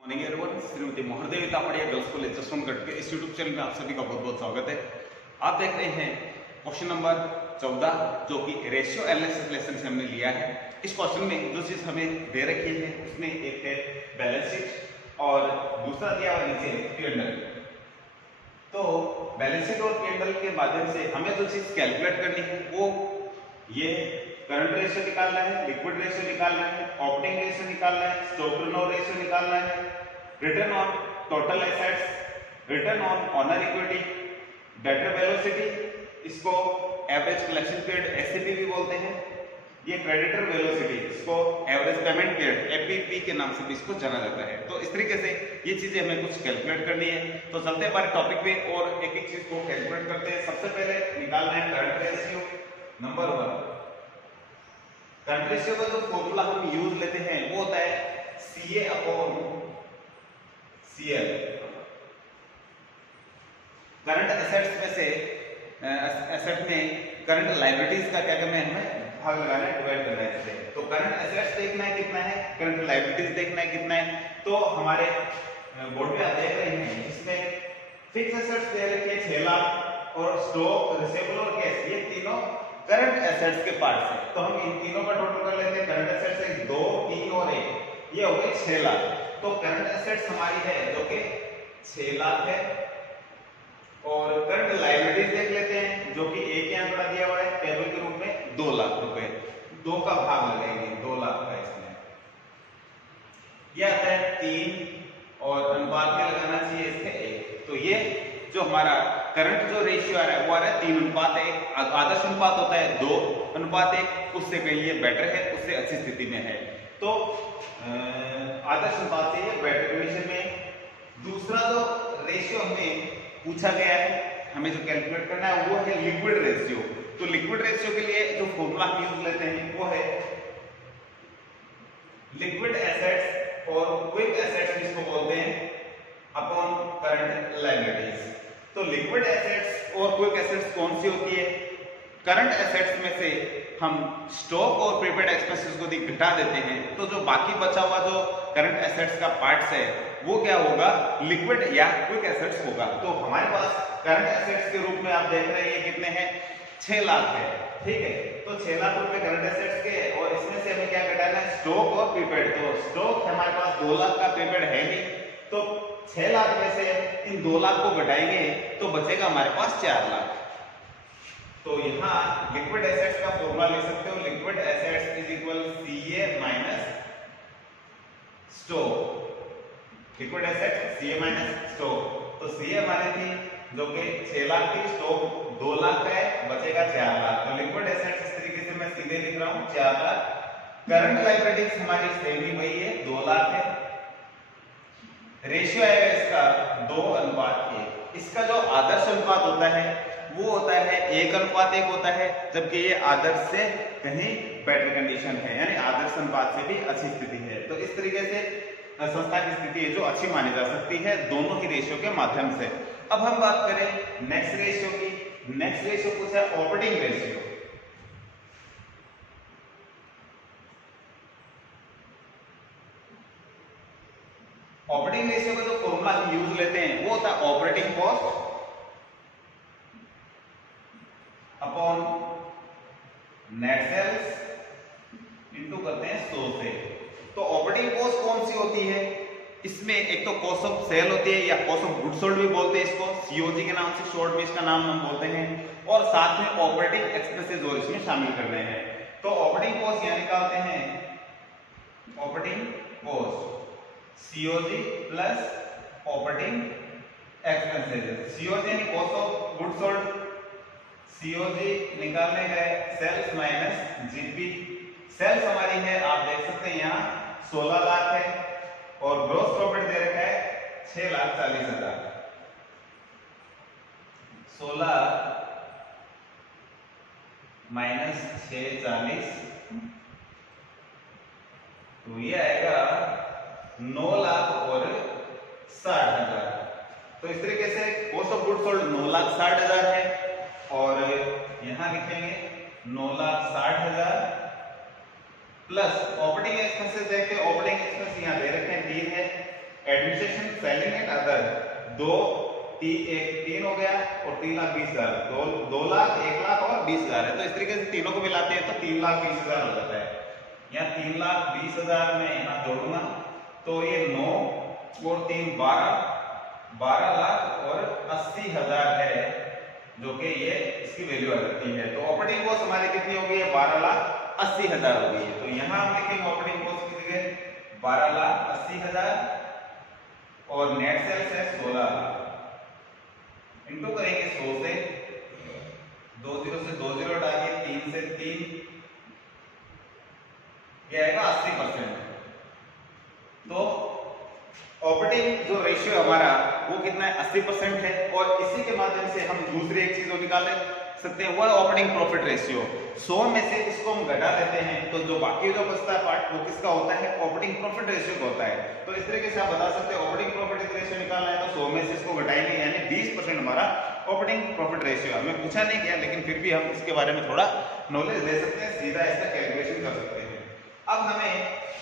Morning everyone, Shrimati Mohardevi Tapadia girls college Jaswantgarh के इस YouTube channel में आप सभी का बहुत बहुत स्वागत है। आप देख रहे हैं क्वेश्चन नंबर 14 जो कि रेशियो एनालिसिस लेसन से हमने लिया है। इस क्वेश्चन में जो चीज हमें दे रखी है उसमें एक है बैलेंस शीट और दूसरा दिया हुआ नीचे P&L। तो बैलेंस शीट और P&L के माध्यम से हमें जो चीज कैलकुलेट करनी है वो ये करंट रेशियो निकालना है, लिक्विड रेशियो निकालना है, ऑपरेटिंग रेशियो निकालना है, स्टॉक टर्नओवर रेशियो निकालना है, return on total assets, return on honour equity, debtor velocity, इसको एवरेज कलेक्शन पीरियड एससीपी भी बोलते हैं, ये क्रेडिटर वेलोसिटी, इसको एवरेज पेमेंट पीरियड एपीपी के नाम से भी इसको जाना जाता है। तो इस तरीके से ये चीजें हमें कुछ कैलकुलेट करनी है। तो चलते हैं हमारे टॉपिक पे और एक एक चीज को कैलकुलेट करते हैं। सबसे पहले निकालना है current ratio number 1। Current ratio का जो फॉर्मूला हम यूज लेते हैं वो होता है CA upon CL। Current assets में से एसेट में करंट लायबिलिटीज का क्या करना है, हमें भाग लगाना है, डिवाइड करना है इससे। तो करंट एसेट्स देखना है कितना है, करंट लायबिलिटीज देखना है कितना है। तो हमारे बोर्ड पे आप देख रहे हैं इसमें फिक्स एसेट्स दे रखे हैं 6 लाख और स्टॉक रिसीवेबल और कैश, ये तीनों करंट एसेट्स के पार्ट है। तो हम इन तीनों का टोटल कर लेते हैं। करंट एसेट्स है 2, 3 और 1, ये हो गए 6 लाख। तो करंट एसेट्स हमारी है जो कि 6 लाख है और करंट लायबिलिटीज देख लेते हैं जो कि एक यहाँ पर दिया हुआ है टेबल के रूप में 2 लाख रुपए। 2 का भाग लगाएंगे 2 लाख का इसमें, यह आता है 3 और अनुपात में लगाना चाहिए इसके 1। तो ये जो हमारा करंट जो रेशियो आ रहा है वो आ रहा है 3:1। आदर्श अनुपात होता है 2:1, उससे कहीं ये बेटर है, उससे अच्छी स्थिति में है। तो आदर्श अनुपात से ये बेटर कंडीशन में। दूसरा जो रेशियो हमें पूछा गया है, हमें जो कैलकुलेट करना है वो है लिक्विड रेशियो। तो लिक्विड रेशियो के लिए जो फॉर्मूला हम यूज लेते हैं वो है लिक्विड एसेट्स और क्विक एसेट्स जिसको बोलते हैं अपॉन करंट लायबिलिटीज। तो लिक्विड एसेट्स और क्विक एसेट्स कौन सी होती है? करंट एसेट्स में से हम स्टॉक और प्रीपेड एक्सपेंसेस को घटा देते हैं, तो जो बाकी बचा हुआ जो करंट एसेट्स का पार्ट्स है वो क्या होगा, लिक्विड या क्विक एसेट्स होगा। तो हमारे पास करंट एसेट्स के रूप में आप देख रहे हैं ये कितने हैं, 6 लाख है, ठीक है। तो 6 लाख रुपए करंट एसेट्स के और इसमें से हमें क्या घटाना है, स्टॉक और प्रीपेड। तो स्टॉक हमारे पास 2 लाख का, प्रीपेड है नहीं, तो 6 लाख में से इन 2 लाख को घटाएंगे तो बचेगा हमारे पास 4 लाख। तो यहाँ लिक्विड एसेट्स का फॉर्मूला लिख सकते हो, liquid assets is equal CA minus stock. Liquid assets CA minus stock. तो CA हमारी थी जो कि 6 लाख की, स्टॉक 2 लाख का है, बचेगा 4 लाख। तो लिक्विड एसेट्स इस तरीके से मैं सीधे लिख रहा हूँ 4 लाख। करंट लायबिलिटीज हमारी सेम ही वही है, 2 लाख है। रेशियो आएगा इसका 2:1। इसका जो आदर्श अनुपात होता है वो होता है 1:1 होता है, जबकि ये आदर्श से कहीं बेटर कंडीशन है, यानी आदर्श अनुपात से भी अच्छी स्थिति है। तो इस तरीके से संस्था की स्थिति है जो अच्छी मानी जा सकती है दोनों ही रेशियो के माध्यम से। अब हम बात करें नेक्स्ट रेशियो की। नेक्स्ट रेशियो पूछा है ऑपरेटिंग रेशियो। ऑपरेटिंग रेशियो का जो फॉर्मूला हम यूज लेते हैं वो होता है operating cost upon net sales into करते हैं 100 से। तो ऑपरेटिंग कॉस्ट कौन सी होती है, इसमें एक तो कॉस्ट ऑफ सेल होती है या कॉस्ट ऑफ गुड्स सोल्ड भी बोलते हैं इसको, COG के नाम से शॉर्ट में इसका नाम हम बोलते हैं, और साथ में ऑपरेटिंग एक्सपेंसेस और इसमें शामिल करने हैं। तो ऑपरेटिंग कॉस्ट यहाँ निकालते हैं, operating cost COG plus operating expenses. COG यानी cost of goods sold, COG निकालने गए सेल्स माइनस GP। सेल्स हमारी है आप देख सकते हैं यहाँ 16 लाख है और ग्रॉस प्रॉफिट दे रखा है 6,40,000। 16 माइनस 640, तो ये आएगा 9,60,000। तो इस तरीके से कॉस्ट ऑफ गुड्स सोल्ड 9,60,000 है और यहां लिखेंगे 9,60,000 प्लस ऑपरेटिंग एक्सपेंसेस देखते हैं। ऑपरेटिंग एक्सपेंस यहाँ दे रखे हैं 3 है, एडमिनिस्ट्रेशन सेलिंग एंड अदर 3 हो गया और 3,20,000, 2,00,000, 1,00,000 और 20,000 है। तो इस तरीके से तीनों को मिलाते हैं तो 3,20,000 हो जाता है। यहाँ 3,20,000 में यहाँ जोड़ूंगा तो ये 9 और 3 12,80,000 है, जो कि ये इसकी वैल्यू आ जाती है। तो ऑपरेटिंग कॉस्ट हमारी कितनी होगी? 12,80,000 होगी। तो यहाँ हम लिखेंगे ऑपरेटिंग कॉस्ट की जगह 12,80,000 और नेट सेल्स है 16,00,000 इंटू करेंगे 100 से, 20 से 20 हटाएंगे, 3 से 3, ये आएगा 80%। तो ऑपरेटिंग जो रेशियो हमारा वो कितना है? 80% है। और इसी के माध्यम से हम दूसरी एक चीज निकाल सकते हैं, वो है ऑपरेटिंग प्रॉफिट रेशियो। 100 में से इसको हम घटा देते हैं तो जो बाकी जो बचता है पार्ट वो किसका होता है? ऑपरेटिंग प्रॉफिट रेशियो का होता है। तो इस तरीके से आप बता सकते हैं ऑपरेटिंग प्रॉफिट रेशियो निकालना है तो 100 में से इसको घटाएंगे, यानी 20% हमारा ऑपरेटिंग प्रॉफिट रेशियो। हमें पूछा नहीं गया लेकिन फिर भी हम इसके बारे में थोड़ा नॉलेज ले सकते हैं, सीधा इसका कैलकुलेशन कर सकते हैं। अब हमें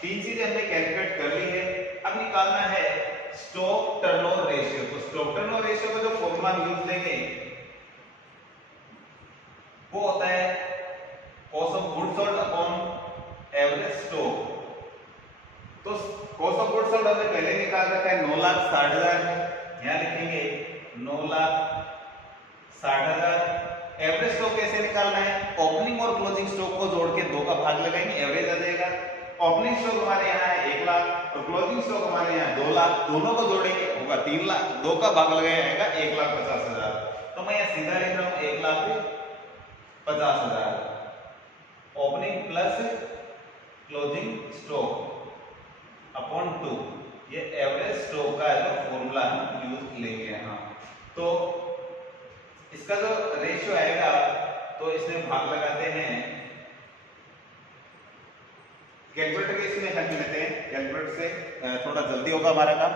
3 चीजें हमने कैलकुलेट कर ली है, अब निकालना है स्टॉक टर्नओवर रेशियो। तो स्टॉक टर्नओवर रेशियो का जो फॉर्मूला यूज लेंगे वो होता है cost of goods sold upon average stock. तो कॉस्ट ऑफ गुड्स सोल्ड हमने पहले निकाल रखा है 9,60,000 है, यहां लिखेंगे 9,60,000। एवरेज स्टॉक कैसे निकालना है? ओपनिंग और क्लोजिंग स्टॉक को जोड़ के 2 का भाग लगाएंगे, एवरेज आ जाएगा। ओपनिंग स्टॉक हमारे यहाँ है 1,00,000 और क्लोजिंग स्टॉक हमारे यहाँ 2,00,000, दोनों को जोड़ेंगे होगा 3,00,000, 2 का भाग लगाएगा 1,50,000। तो मैं यहाँ सीधा लिख रहा हूँ 1,50,000 opening plus closing stock upon 2, ये एवरेज स्टॉक का जो फॉर्मूला हम यूज लेंगे यहाँ। तो इसका जो रेशियो आएगा तो इसमें भाग लगाते हैं, कैलकुलेटर के इसमें हेल्प लेते हैं, कैलकुलेटर से थोड़ा जल्दी होगा हमारा काम।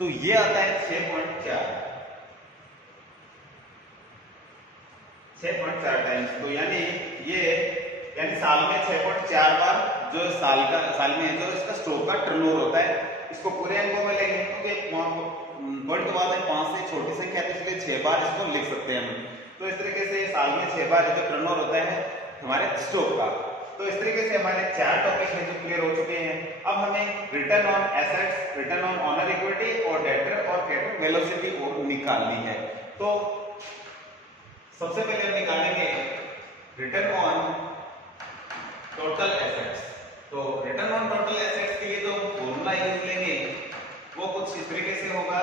तो ये आता है 6.4 टाइम्स। तो यानी साल में 6.4 बार जो साल में जो इसका स्टॉक का टर्नओवर होता है। इसको पूरे अंकों में लेंगे क्योंकि पॉइंट के बाद में 5 से छोटी संख्या है, इसलिए 6 बार इसको लिख सकते हैं हम। तो इस तरीके से साल में 6 बार जो टर्नओवर होता है हमारे स्टॉक का। तो इस तरीके से हमारे 4 टॉपिक हैं जो क्लियर हो चुके हैं। अब हमें return on assets, return on honour equity और डेटर और क्रेडिटर वेलोसिटी को निकालनी है। तो सबसे पहले हम निकालेंगे रिटर्न ऑन टोटल एसेट्स। तो रिटर्न ऑन टोटल एसेट्स के लिए जो फॉर्मूला यूज लेंगे वो कुछ इस तरीके से होगा।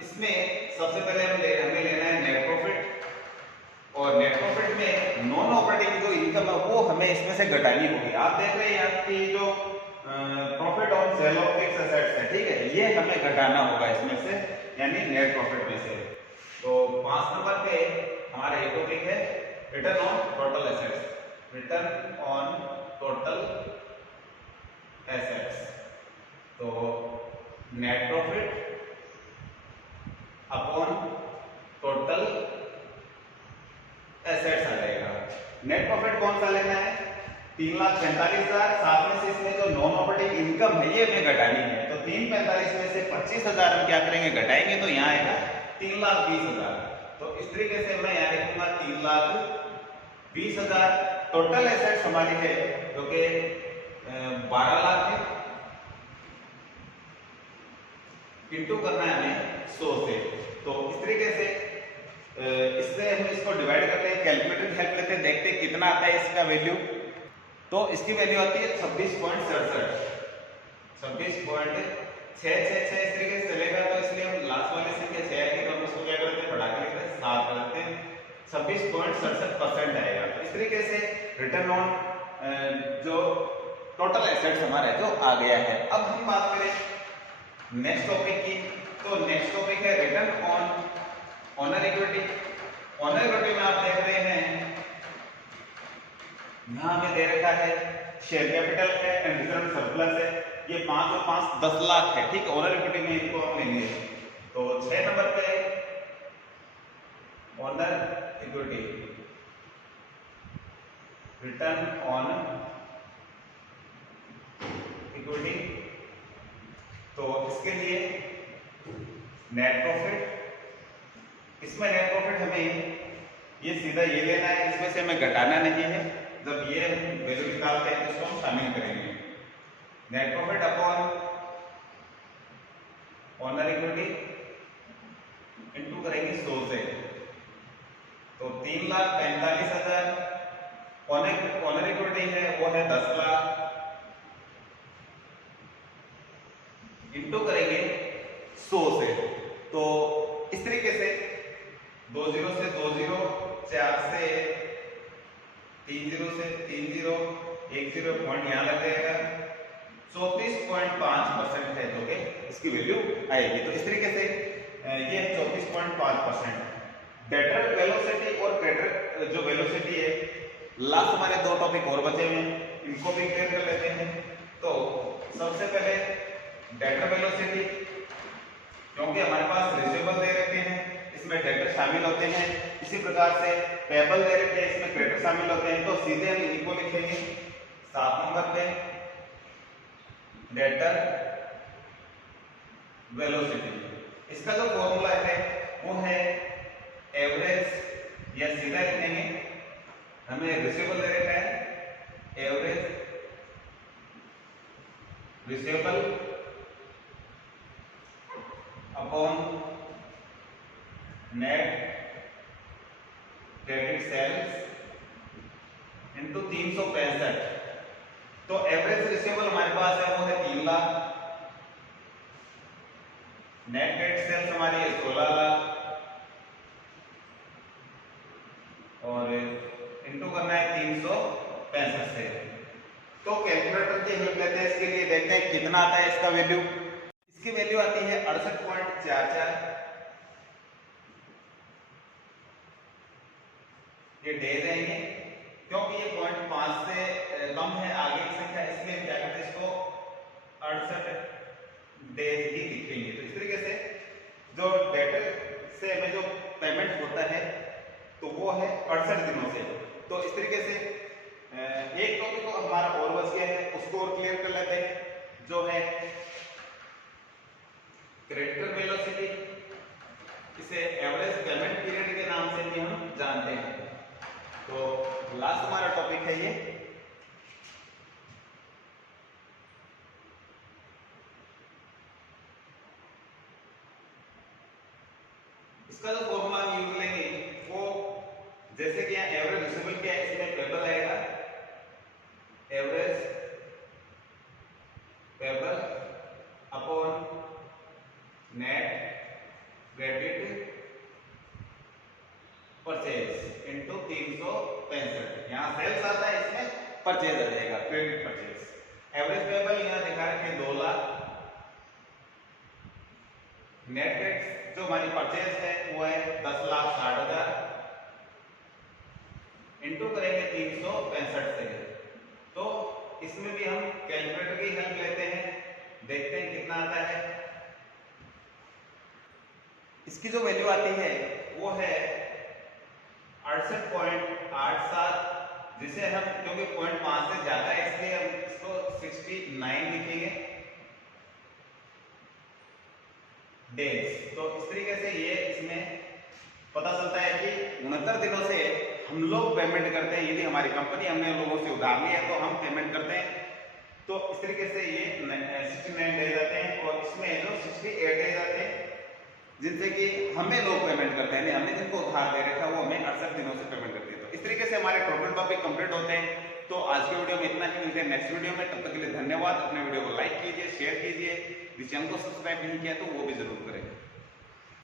इसमें सबसे पहले हमें लेना है नेट प्रॉफिट, और नेट प्रॉफिट में नॉन ऑपरेटिंग जो इनकम है वो हमें इसमें से घटानी होगी। आप देख रहे हैं आपकी जो profit on sale of fixed assets है, ठीक है, ये हमें घटाना होगा इसमें से, यानी नेट प्रॉफिट में से। तो 5 नंबर पे हमारा ये टॉपिक है return on total assets, return on total assets. तो net profit upon total assets आ जाएगा। नेट प्रॉफिट कौन सा लेना है? 3,45,000, साथ में से इसमें जो नॉन ऑपरेटिंग इनकम है ये हमें घटानी है। तो 345 में से 25,000 हम क्या करेंगे? घटाएंगे, तो यहाँ आएगा 3,20,000। तो इस तरीके से मैं यहाँ लिखूंगा 3,20,000। टोटल एसेट्स हमारी है जो कि 12 लाख है, इंटू करना है हमें 100 से। तो इस तरीके से इससे हम इसको डिवाइड करते हैं, कैलकुलेटर की हेल्प लेते हैं, देखते हैं कितना आता है इसका वैल्यू। तो इसकी वैल्यू आती है 26.67, 26.666 इस तरीके से चलेगा। तो इसलिए हम लास्ट वाले संख्या 6 है तो हम उसको क्या करते हैं? बढ़ा के लिखते हैं 7 करते हैं, 26.67% आएगा। तो इस तरीके से रिटर्न ऑन जो टोटल एसेट्स हमारा जो आ गया है। अब हम बात करें नेक्स्ट टॉपिक की। तो नेक्स्ट टॉपिक है return on honour equity. Honour equity में आप देख रहे हैं यहां हमें दे रखा है शेयर कैपिटल है एंड रिजर्व सरप्लस है, ये 5 और 5 10 लाख है, ठीक है। ऑनर इक्विटी में इनको हम लेंगे। तो 6 नंबर पे honour equity, return on equity. तो इसके लिए नेट प्रॉफिट, इसमें नेट प्रॉफिट हमें ये सीधा ये लेना है, इसमें से हमें घटाना नहीं है। जब ये वैल्यू निकालते हैं तो इसको हम शामिल करेंगे। Net profit upon honour equity into करेंगे 100 से, तो 3,45,000 ऑनर इक्विटी है वो है 10 लाख, इंटू करेंगे 100 से। तो इस तरीके से 20 से 20, 4 से 30 से 30, 10 पॉइंट यहाँ लग जाएगा, 34.5% है जो कि इसकी वैल्यू आएगी। तो इस तरीके से ये 34.5%। डेटर वेलोसिटी और क्रेडिट जो वेलोसिटी है, लास्ट हमारे 2 टॉपिक और बचे हुए हैं, इनको भी क्लियर कर लेते हैं। तो सबसे पहले डेटर वेलोसिटी, क्योंकि हमारे पास रिसीवेबल दे रखे हैं, इसमें डेटर शामिल होते हैं, इसी प्रकार से पेबल दे रखे हैं, इसमें क्रेडिट शामिल होते हैं। तो सीधे हम इनको लिखेंगे 7 नंबर पे डेटर वेलोसिटी। इसका जो फॉर्मूला है वो है एवरेज, या सीधा लिखेंगे, हमें रिसीवेबल दे रखा है average receivable upon net credit sales into 365। तो एवरेज रिसीवेबल हमारे पास है वो है 3 लाख, नेट क्रेडिट सेल्स हमारी है 16 लाख, और इंटू करना है 365 से। तो कैलकुलेटर की हेल्प लेते हैं, इसके लिए देखते हैं कितना आता है इसका वैल्यू। इसकी वैल्यू आती है 68.44। ये डेज आएंगे, क्योंकि ये 0.5 से कम है आगे की संख्या, इसलिए हम क्या करते हैं इसको 68 डेज ही लिखेंगे। तो इस तरीके से जो डेटर से हमें जो पेमेंट होता है तो वो है 68 दिनों से। तो इस तरीके से एक टॉपिक को हमारा और बच गया है, उसको और क्लियर कर लेते हैं, जो है क्रेडिटर वेलोसिटी। इसे एवरेज पेमेंट पीरियड के नाम से भी हम जानते हैं। तो लास्ट हमारा टॉपिक है ये, इसका जो फॉर्मूला हम यूज लेंगे वो, जैसे कि यहाँ एवरेज रिसीवेबल क्या है, इसमें पेबल आएगा, average payable upon net credit purchase into 365। यहाँ सेल्स आता है, इसमें परचेज आ जाएगा, क्रेडिट परचेज। एवरेज पेबल यहाँ दिखा रखे 2 लाख, नेट क्रेडिट जो हमारी परचेज है वो है 10,60,000, इंटू करेंगे 365 से। तो इसमें भी हम कैलकुलेटर की हेल्प लेते हैं, देखते हैं कितना आता है। इसकी जो वैल्यू आती है वो है 68.87, जिसे हम, क्योंकि 0.5 से ज्यादा है इसलिए हम इसको 69 लिखेंगे डेज। तो इस तरीके से ये इसमें पता चलता है कि 69 दिनों से हम लोग पेमेंट करते हैं। यदि हमारी कंपनी हमने लोगों से उधार लिया तो हम पेमेंट करते हैं। तो इस तरीके से ये 69 डेज आते हैं, और इसमें जो 68 डेज आते हैं जिनसे कि हमें लोग पेमेंट करते हैं, हमने जिनको उधार दे रखा है वो हमें 68 दिनों से पेमेंट करते हैं। तो इस तरीके से हमारे टोटल टॉपिक कंप्लीट होते हैं। तो आज के वीडियो में इतना ही, मिलते हैं नेक्स्ट वीडियो में। तब तक के लिए धन्यवाद। अपने वीडियो को लाइक कीजिए, शेयर कीजिए, इस चैनल को सब्सक्राइब नहीं किया तो वो भी जरूर करें।